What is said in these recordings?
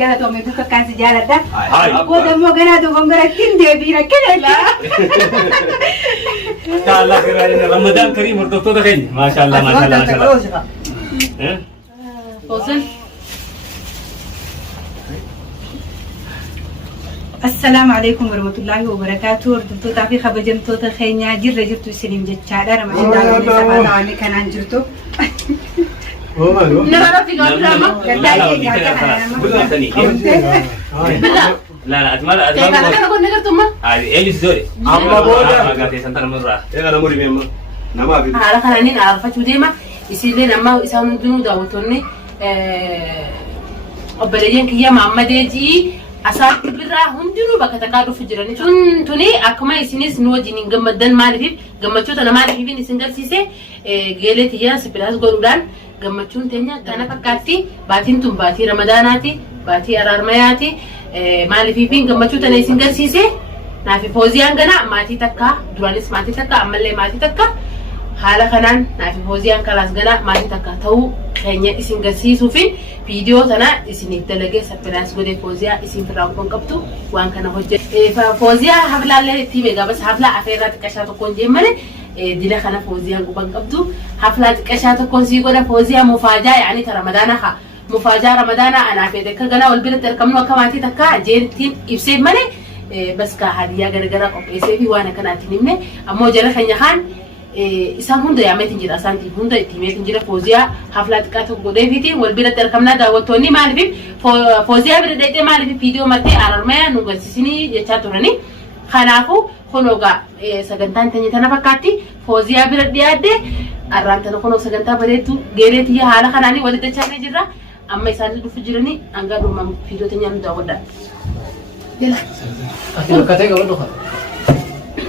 قالت أمي دوك كان سجارة ده وده مو قنادو بمقرأ تندي بينا كده لا الله خير رمضان كريم وردكتور خير ما شاء الله ما شاء الله ما شاء الله فوزن السلام عليكم ورحمة الله وبركاته. ردتو تعفي خبجمتو تخينيا جرتو سليم جتشادا رمضان دالوني سفادا واني كان عنجرتو نرى في قدامه لا لا أتمنى أنا أقول نقدر تما هذه إيش دوري أما بودا ما قاتي سنتنا مرة إيه أنا مري بيم نما بي على خلانين عارفة شو ديما يصير لنا ما يساوون دنو داوتوني أبليين كيا محمد يجي أسات برا هندينو بكتكارو في جيراني توني أكما يسينيس نوجينين جمدان مالفيف جمتشو تنا مالفيف نسنجر سيسه جيلت هي سبلاس غورودان جمتشون تانيا كنا فكرتي باتين توم باتي رمضاناتي باتي أرارمياتي مالفيفين جمتشو تنا نسنجر سيسه نافي فوزيان جنا ماتي تكا درانيس ماتي تكا أملي ماتي تكا حالا خنان نافي فوزيان كلاس جنا ماتي تكا تو خنيا نسنجر سيسو فين فيديو تنا إسني تلاقي سبلاس غودي فوزيا إسم فرانكون كبتو وان كنا هجى فوزيا حفلة اللي تيجي بس حفلة أفيرات كشات تكون جملة دينا خنا فوزيا غوبان كبتو حفلة كشات تكون سيقولنا فوزيا مفاجأة يعني رمضان خا مفاجأة رمضان أنا في ذكر جنا والبنت تركمنا كماتي تكا جين يبسم مني بس كهدية جرجرة أو إسفي وانا كنا تنيمه أما جرا خنيا خان إسان هندا يا ميتين جرا سانتي هندا تيميتين جرا فوزيا حفلات كاتو غودي فيتي والبنت تركمنا داوتوني مالفي فوزيا بدأت مالفي فيديو متى أرميا نوغسيني يشاتورني خنافو خنوغا سجنتان تاني تنا فكاتي فوزيا بدأت أرانتنا خنو سجنتا بدأتو غيرتي حالا خناني ولد تشاني جرا أما إسان دفجرني أنغا دوما فيديو تاني أنا داودا يلا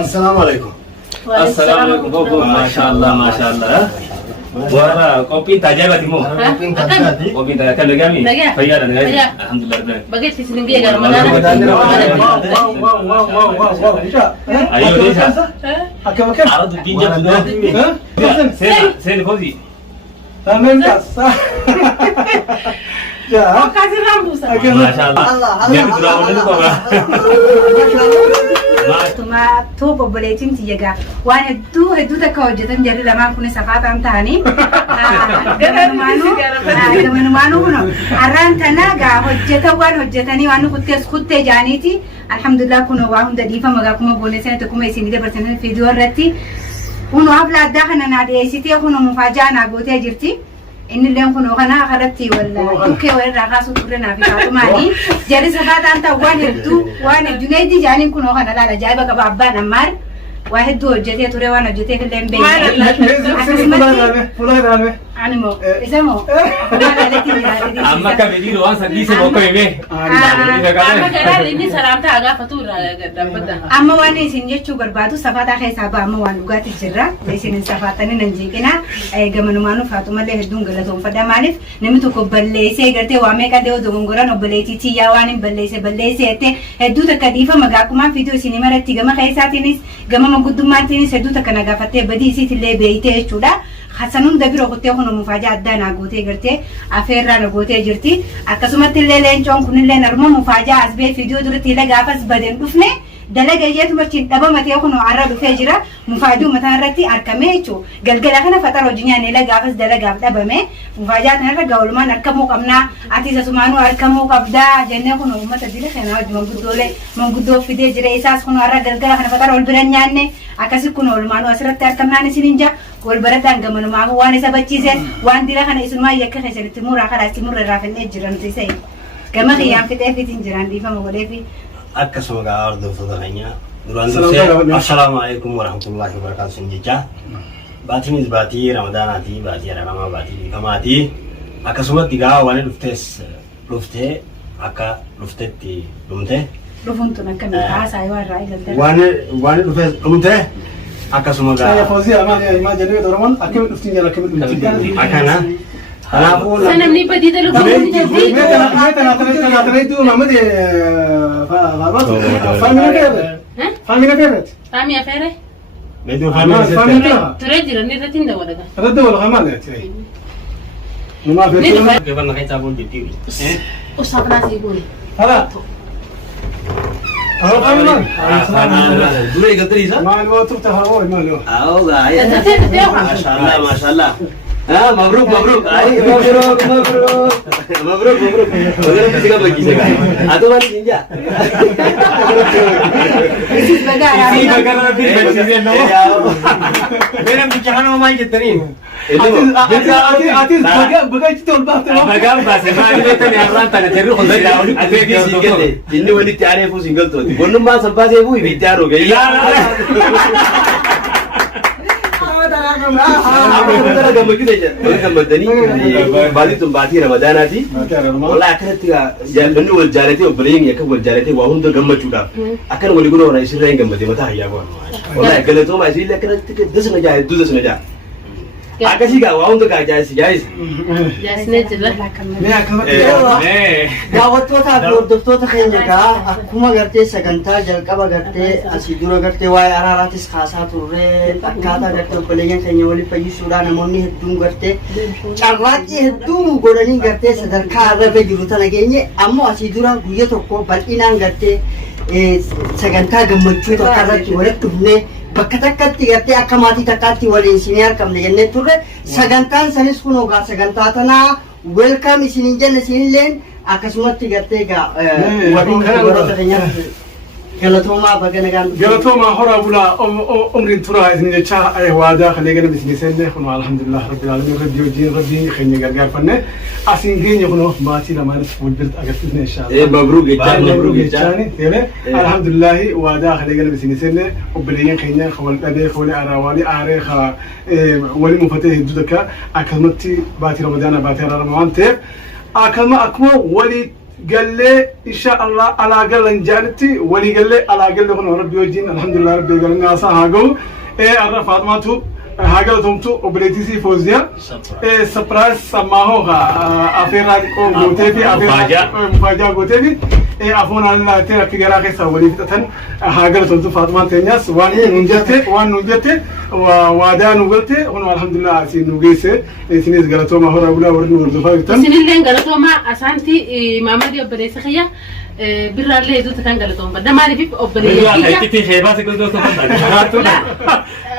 السلام عليكم السلام عليكم بابا ما شاء الله ما شاء الله ورا kopi tajam lah timu kopi tajam kan lagi ni fayar dah lagi alhamdulillah bagai sisi ni dia Ramadan ayo desa ada tu pinjam sen kopi oh kasih rambut masya Allah dia tu rawat ni kau tuma toba boletin tiyaga wani du ta kawjatan jari lama kuni safata antani gamanu manu no aranta naga hojjeta wan hojjetani wanu kutte janiti alhamdulillah kuno wa hunda difa maga kuma bone sanata kuma isini de bartana video ratti kuno habla dakhana na de siti kuno mufajana gote jirti إن اللي يكون غنا خلتي ولا أوكي ولا غاسو كلنا في فاطماني جالس سفاد أنت واحد جنيدي جاني يكون غنا لا جايبك بابان أمار واحد دو جتي توري وانا جتي كلهم بين فلان أنا مو إسمه أما كبدي روان سدي سبوك بيمه أما كذا إني سلامته أجا فطور دبدا أما وانا سنجت شو بربادو سفاد أخي سبا أما وانا لغات الجرة ليسين سفادني ننجيكنا جمانو مانو فاطمة له هدون غلطهم فدا مالف نمتو كبليسة قرتي وامي كده ودونغورا نبليتي تيا واني بليسة أتى هدو تكديفة مجاكما فيديو سينما رتي جما خيساتينيس جما مقدماتينيس هدو تكنا قفتة بدي سيت اللي بيته شولا حسنون دبيرو قتيه هنو مفاجأة دانا قوتي قرتي أفيرا قوتي جرتي أكسمت اللي لين جون كن اللي نرمو مفاجأة أسبي فيديو درتي لقافس بدن دفنه دلقة جيت مرتين دبا متى هنو عرض فجرة مفاجأة مثلا رتي أركميتشو قلقلا هنا فترة جنيان لقافس دلقة دبا مه مفاجأة هنا قول ما نركمو كمنا أتيسا سمانو أركمو كبدا جنة هنو ما تدري خنا وجم قدولة من قدو في دي جري إساس هنو عرض قلقلا هنا فترة والبرنيانة أكاسي كنو المانو أسرت أركمنا نسينجا والبردان جمانو معه واني سبتشيزه وان ديلا خنا اسمه يكخ سنة تمور آخر تمور رافن نجران تيسي كما خيام في تأفي تنجران دي فما قولي في أكسو قاعد فضلنا السلام عليكم ورحمة الله وبركاته سنجيجا باتي ميز باتي رمضان آتي باتي رمضان باتي كما آتي أكسو تيجا وانا لفته أكا لفتتي لمته لفنتو نكمل عاس أيوة رأي قلت وانا لفته لمته أكسو يا فوزي ما جنبي دورمان أكمل نفتين جل أكمل نفتين أكنا أنا أقول أنا مني بدي ده لو أنا تريتو محمد فامينا كيرت فامي أفيره بدو فامينا تريد جرني رتين ده ولا ده رد ولا خمال يا تري كيف أنا خايف أقول جديد وصابنا سيقولي هلا دوري قدري صح؟ ما الوقت تفتح ما الوقت ما شاء الله ما شاء الله مبروك مبروك مبروك مبروك مبروك مبروك ولا بتسيقى بجيسك هذا ما نجيجا Benim dükkanım ama gittirin. Atil bagaj tol bahte Bagam bas, mali tane arran tane terru khudar ya. Ate ki single de. Inni wali tiare fu single to. Gonum ma sabase fu bi tiaro ge. Ya. Amara gamma kide je. Gamma dani. Bali tum bati Ramadan ati. Wala akan tiga jannu wal jarati obreng ya ka wal jarati wa hunda gamma chuda. Akan wali guno ra isra gamma de mata ya ba. Wala gale to ma isile kan tiga dasna ja du dasna ja. Akasi ga wa hunda ka ja si jais. جاسني جلا मैं अखमत daawwattoota fi hordoftoota keenya egaa akkuma gartee sagantaa jalqaba gartee asii dura gartee waa'ee araaraatis kaasaa turre akkaataa gartee obboleeyyan keenya waliin fayyisuudhaan namoonni hedduun gartee carraaqqii hedduu godhanii gartee sadarkaa irra jiru tana geenye ammoo asii dura guyya tokko bal'inaan gartee sagantaa gammachuu tokko irratti walitti dhufnee bakka takkatti gartee akka maatii takkaatti waliin isinii argamne jennee turre sagantaan sanis kun ogaa sagantaa tanaa welcome isinin jenne isinilleen akkasumatti gartee egaa waliin warroota keenyaatti galatoomaa baga nagaan galatoomaa horaa bulaa umriin turaa isin jecha waadaa kalee gana bisni seenne kun alhamdulillah rabbil alamin rabbi wajjin rabbi keenya gargaarfanne asin geenya kun maatii lamaanis wajjin agarsiisne inshallah مبروك مبروك جاني تيله الحمد لله وادا خلينا نبي سنة وبليين خينا خوال أبي خوال أراوالي أعرف ولي مفتاح جدك أكملتي باتي رمضان باتي رمضان تيب أكمل أكمل ولي قال لي إن شاء الله على قل نجارتي ولي قال لي على قل هون ربي وجين الحمد لله ربي قال لنا صاحبه عرف فاطمته هاجل تومتو وبليتيسي فوزيا سبرايز سماهو أفيرا غوتيفي مفاجأة غوتيفي أفون الله ترى في جراحة سوالي فتن هاجل تومتو فاطمة تنياس وان نجته ووادا نقولته هون الحمد لله سين نجيسه سينيس غلطوا ما هو رجلا ورن ورزفا فتن سنين غلطوا ما أسانتي ماما دي أبليس خيا برا اللي يدو تكان غلطوا بدا ما نبي أبليس خيا Titi kheba se kudo to ni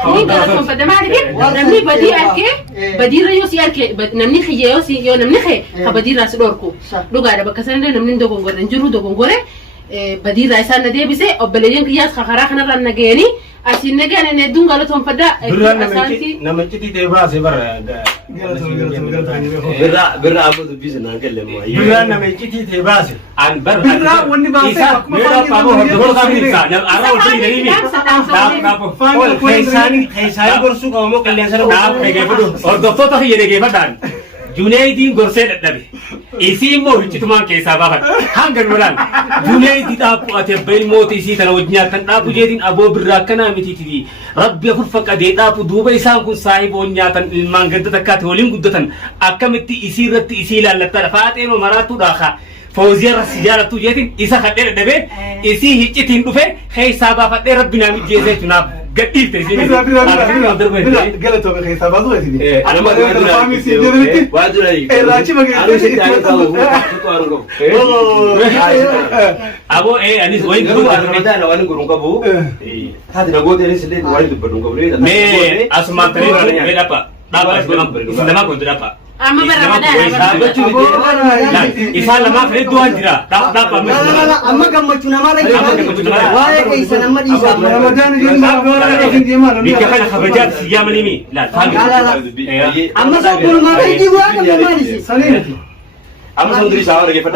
غلطوا بدا ما نبي نمني بدي أركي بدي ريو سي أركي نمني خيا يو سي يو نمني خي خبدي راس دوركو لو قاعد بكسرن نمني دوغون غور نجرو دوغون غور بدي راسان ندي بس أبليين كياس خخرا خنا رن نجاني أسين نجاني ندون غلطوا بدا أسانتي نمتي تبغى سبر برا أبو تبيس نانكل لما برا نمتي تبغى an bar Birra wanni ba sai kuma mera pabo hordor ka min sa jal ara wal ni ni dap خيساني برسو كمو كلين سر dap ke fudu hordor to ta yene ke fadan junaidi gorse daddabe isi mo hicituma ke sababa hangan walan junaidi dap ate bel mot isi tan wajnya kan dapu jedin abo birra kana mititi rabbi khul faqade dapu duba isan kun sahibo nyatan ilman gadda takat holin guddatan akamitti isi ratti isi lalatta faateno maratu dakha فوزي الرسالة توجدين إذا خدنا دبي إذا هيجتين دفع خي سابا فتى ربنا مجيزة تناب قدير تزين قالت هو بخير سبعة ضوء تدي أنا ما أقول لك فامي سيدي واجري لا شيء ما أبو إيه أنيس وين تقول رمضان وين يقولون كابو هذا نقول ده نسلين وين تبدون كابو مي أسمع ترى مي دابا دابا إسلام كنت دابا أما برمضان إسلام لما في دوان جرا دابا لا لا لا أما gammachuu namaa waa'ee keessa nama dhiisaa رمضان جينا بيكفي خبرات سيامني مي لا amma sokkul mataa itti bu'aa kan mamaalisi سليم أما سندري ساوار كيف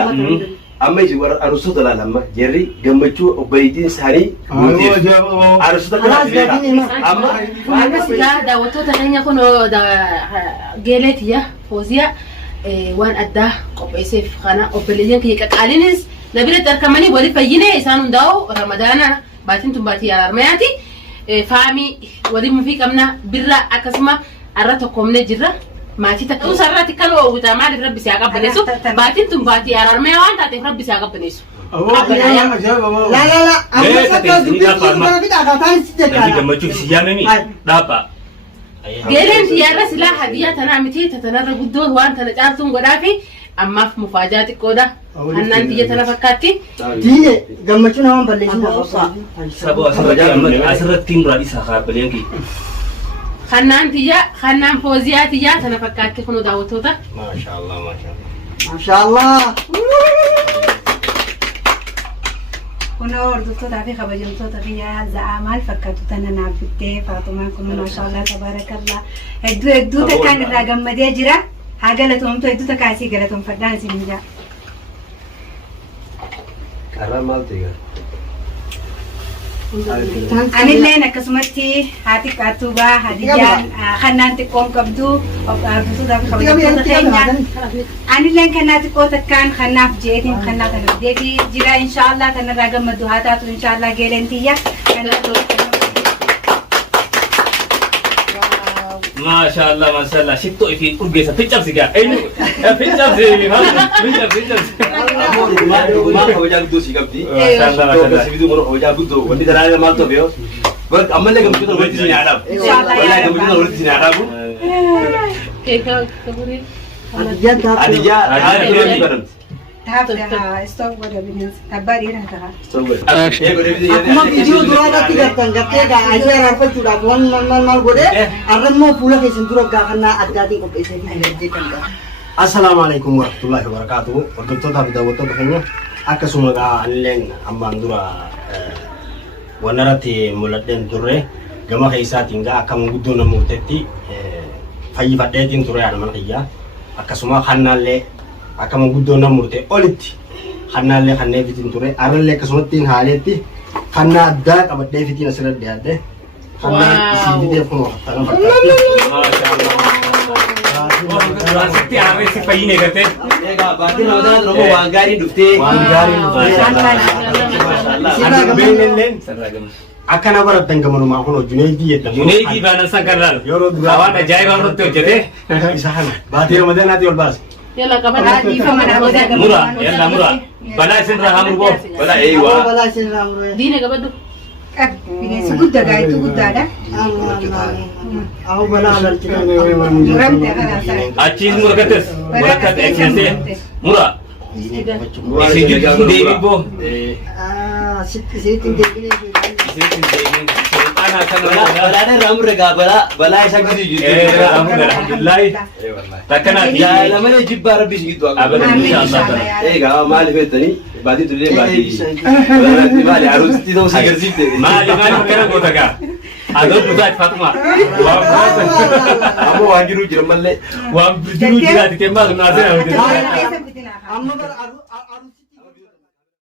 أما يجي ورا أرسل تلا لما جري جمعتشو وبيتين ساري أرسل تلا أما وأنا سيا دعوتو تغني كونو دا جيلت يا فوزيا وان أدا قبيسة خانة أبليين كي كالينس نبيل تركمني ولي فيني إنسان داو رمضان باتين تباتي على رمياتي فامي ولي مفيك أمنا برا أكسما أرتكم نجرا ما تيتكلم سرّتي كلوا وتعمل ربي سياق بنيسو باتين تم باتي أرمي وان تاتي ربي سياق بنيسو لا لا لا أما sokkul dubbiin mana bitaa kaataan sitte Nanti gammachuu siyaamemi dhaabaa. Geeleen xiyyaarra silaa hadiyaa tanaa miti tatanarra guddoo waan kana caaltuun godhaa fi ammaaf mufaajaa xiqqoodha. hannaan xiyya tana fakkaatti. Diine gammachuu namaan balleessin Sabo asirratti hin duraa isaa kaabbileen kee. Hannaan xiyya hannaan fooziyaa xiyyaa tana fakkaatti kunoo daawwattoota. Maashaallah maashaallah. Maashaallah. Kunoo hordoftoota fi kabajamtoota biyya za'aa maal fakkaatu tana naaf fittee Faatumaan kun maashaallah tabarakallah hedduu takkaan irraa gammadee jira. Haa galatoomtu hedduu takkaa asii galatoomfadhaan isin jaa. Karaan maal ta'e? Anilleen akkasumatti haati qaatubaa hadiyaan kannaan xiqqoon qabdu hordoftoota fi kabajamtoota keenya. Anilleen kannaa xiqqoo takkaan kannaaf jeetiin kannaa kana deebii jira inshaallah kanarraa gammadu haa taatu inshaallah geelentiyya. Maashaallah maashaallah shittoo fi urgeessa ficcabsi gaa eenyu ficcabsi Maal kabajaa guddoo si qabdi? Maashaallah maashaallah. Si bituu mana kabajaa guddoo wanti daraaree maal ta'u beeyo? Ammallee gammachuutaan walitti isin yaadamu. Wallahi gammachuutaan walitti isin yaadamu. Keeka kaburii. Adiyyaa haati biratti banamti. Taafta stop godha bineensa abbaa dhiiraa ta'a. Akkuma viidiyoo duraadhaatti gartan gartee gaa'ajii araarfachuudhaaf waan maal godhee arrammoo fuula keessan dura gaafannaa addaatiin qopheessee fi kan ga'a. Assalamu alaikum warahmatullahi wabarakatuh. Hordoftoota fi daawwattoota keenya akkasuma anilleen ammaan dura wanarratti mul'adheen turre gama keessaatiin akkama guddoo nama murteetti fayyifadheetiin ture yaada mana kiyyaa akkasuma kannaallee akkama guddoo nama murtee olitti kannaallee kanneefitiin ture arrallee akkasumattiin haaleetti kannaa addaa qabadhee fitiin asirratti dhiyaadhe kannaa isii fidee kun akkana fakkaatti. Asitti aarreessi fayyine gartee. Egaa baatee namoota Oromoo waan gaarii dhuftee. Waan gaarii dhuftee. Akkana barattan gamanumaa kun Junaydii jedhamu. Junaydii baanan san kan laalu. Yeroo duraa waan ajaa'ibaa irratti hojjete. isa kana baatee Ramadaanaatti ol baase. Yalla qabadhaa. Mura yalla mura. Balaa isin irraa hamur boo. Balaa eeyyuu. Balaa isin raamuree. Diine qabadhu. Bineensi guddaa gaayittuu guddaadha. Ahu balaa alalchitan. Muramte akkanaa Achiis mura gattes. Mura gattes eegsisee. Mura. Isin jirtu deebii boo. Sitti deebilee Isin deebii. Sultaana kana Balaadhaan raamurre gaa balaa isaa gidduu jirtu. alhamdulillahi. Takkanaati. Lamanii jibbaa rabbi si gidduu akka. Abadan inshallah. Egaa maaliif jettanii baatii tullee baatii. Maali aruusitti ta'uu si agarsiifte. Maali kana goota gaa. Adoo butaa Fatuma. Ammoo waan jiru jira malee. Waan jiru jiraati kemmaa sun naasee. amma bara aruusitti